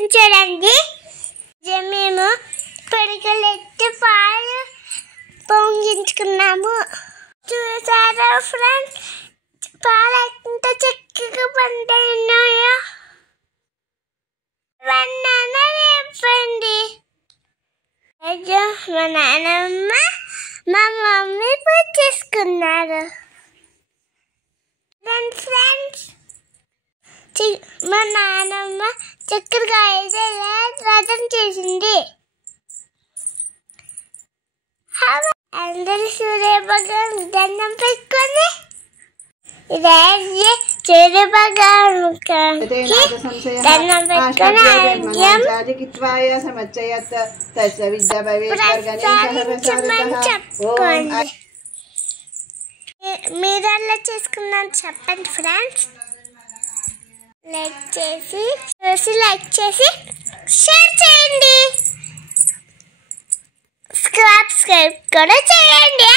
చేసింది చూడండి. మేము పిడికలెత్తి పాలు పొంగించుకున్నాము. చూసారా ఫ్రెండ్స్, పాలు ఎంత చక్కగా పండున్నాయో. చెప్పండి, మా నాన్నమ్మ మా మమ్మీ పూజ చేసుకున్నారు. ఫ్రెండ్స్, మా నాన్నమ్మ చక్కెరకాయ రథం చేసింది. అందరూ సూర్యభగవాన్ దండం పెట్టుకొని సూర్యభగవాన్ దండం పెట్టుకొని మీరు అలా చేసుకున్నాను చెప్పండి ఫ్రెండ్స్. లైక్ చేసి షేర్ చేయండి, సబ్స్క్రైబ్ కూడా చేయండి.